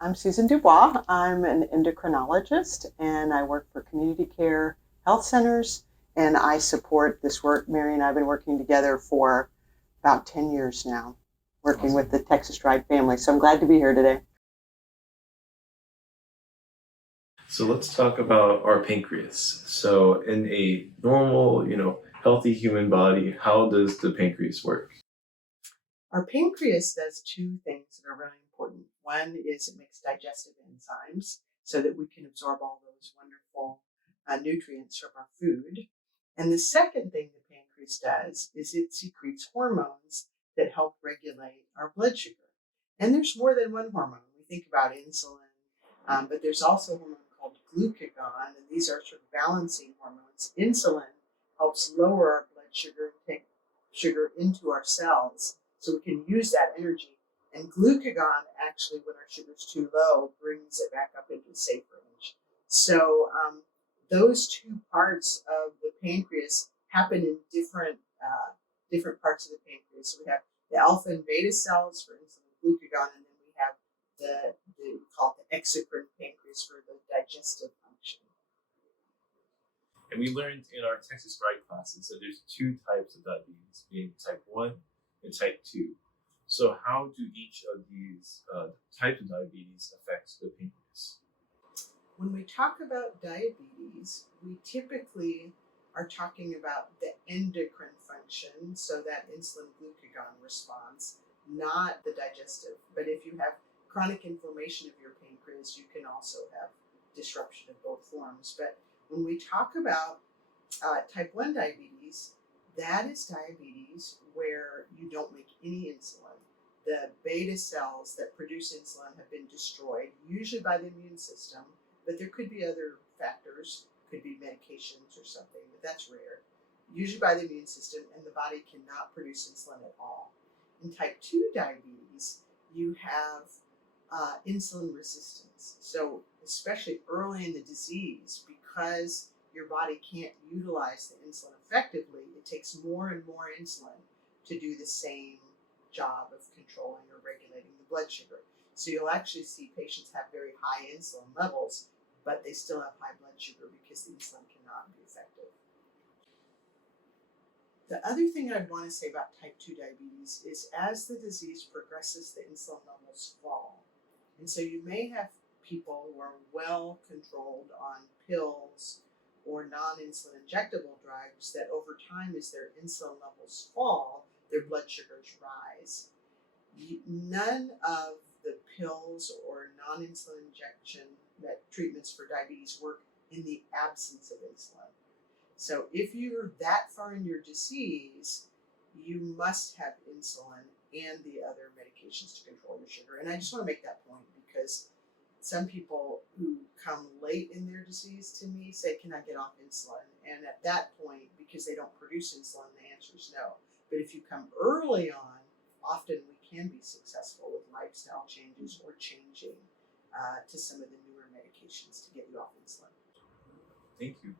I'm Susan Dubois. I'm an endocrinologist and I work for community care health centers. And I support this work. Mary and I have been working together for about 10 years now, working with the Texas Drive family. So I'm glad to be here today. So let's talk about our pancreas. So in a normal, healthy human body, how does the pancreas work? Our pancreas does two things that are really important. One is it makes digestive enzymes so that we can absorb all those wonderful nutrients from our food. And the second thing the pancreas does is it secretes hormones that help regulate our blood sugar. And there's more than one hormone. We think about insulin, but there's also a hormone called glucagon, and these are sort of balancing hormones. Insulin helps lower our blood sugar and take sugar into our cells so we can use that energy. And glucagon, actually, when our sugar's too low, brings it back up into safe range. So those two parts of the pancreas happen in different parts of the pancreas. So we have the alpha and beta cells for insulin and glucagon, and then we have the called the exocrine pancreas for the digestive function. And we learned in our Texas Rite classes that there's two types of diabetes, being type 1 and type 2. So how do each of these types of diabetes affect the pancreas? When we talk about diabetes, we typically are talking about the endocrine function, so that insulin glucagon response, not the digestive. But if you have chronic inflammation of your pancreas, you can also have disruption of both forms. But when we talk about type 1 diabetes, that is diabetes where you don't make any insulin. The beta cells that produce insulin have been destroyed, usually by the immune system, but there could be other factors, could be medications or something, but that's rare. Usually by the immune system, and the body cannot produce insulin at all. In type 2 diabetes, you have insulin resistance. So especially early in the disease, because your body can't utilize the insulin effectively, it takes more and more insulin to do the same job of controlling or regulating the blood sugar. So you'll actually see patients have very high insulin levels, but they still have high blood sugar because the insulin cannot be effective. The other thing I'd want to say about type 2 diabetes is as the disease progresses, the insulin levels fall. And so you may have people who are well controlled on pills or non-insulin injectable drugs that over time, as their insulin levels fall, their blood sugars rise. None of the pills or non-insulin injection treatments for diabetes work in the absence of insulin. So if you're that far in your disease, you must have insulin and the other medications to control your sugar. And I just want to make that point because some people who come late in their disease to me say, can I get off insulin? And at that point, because they don't produce insulin, the answer is no. But if you come early on, often we can be successful with lifestyle changes or changing to some of the newer medications to get you off insulin. Thank you.